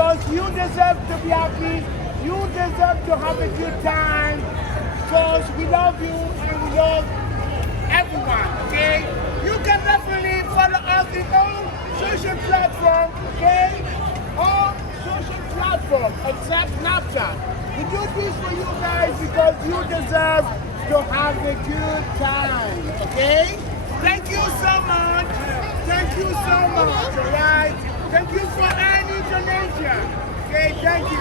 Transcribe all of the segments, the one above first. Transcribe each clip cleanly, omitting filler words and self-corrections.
because you deserve to be happy. You deserve to have a good time. Because we love you and we love everyone, okay? You can definitely follow us in all social platforms, okay? All social platforms except Snapchat. We do this for you guys because you deserve to have a good time, okay? Thank you so much. Thank you so much, all right? Thank you for any donation. Okay, thank you.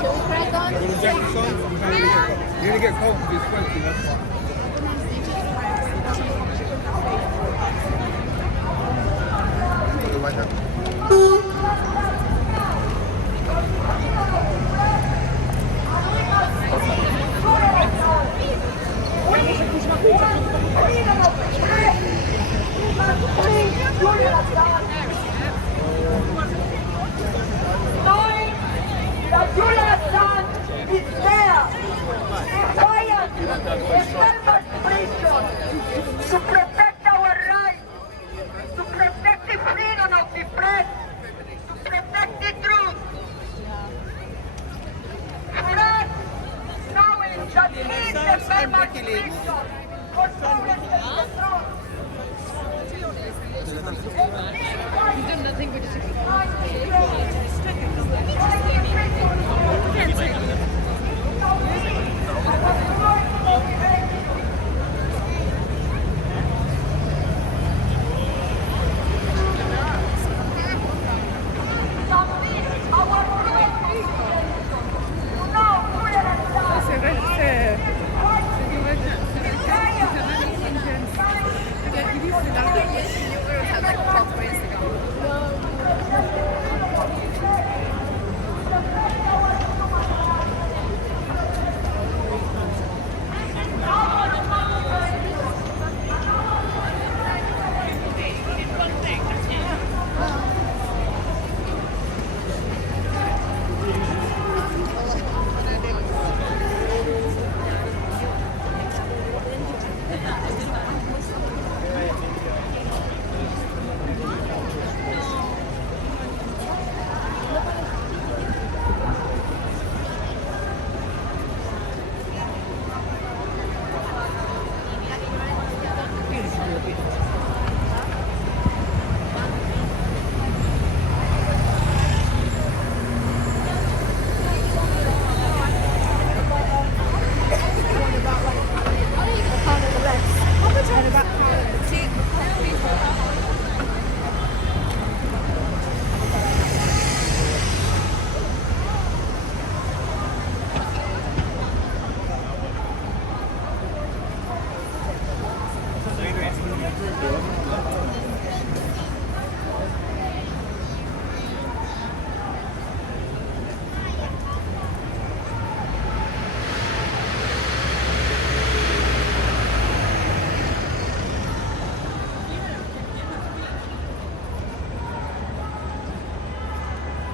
Shall we crack on? You're gonna get cold because it's sweaty, that's why. Right there. Knowing that Julia's son is there, defiant, self-expression, to protect our rights, to protect the freedom of the press, to protect the truth. For us, knowing that he is the permanent prison for stolen the truth. We've done nothing but just No.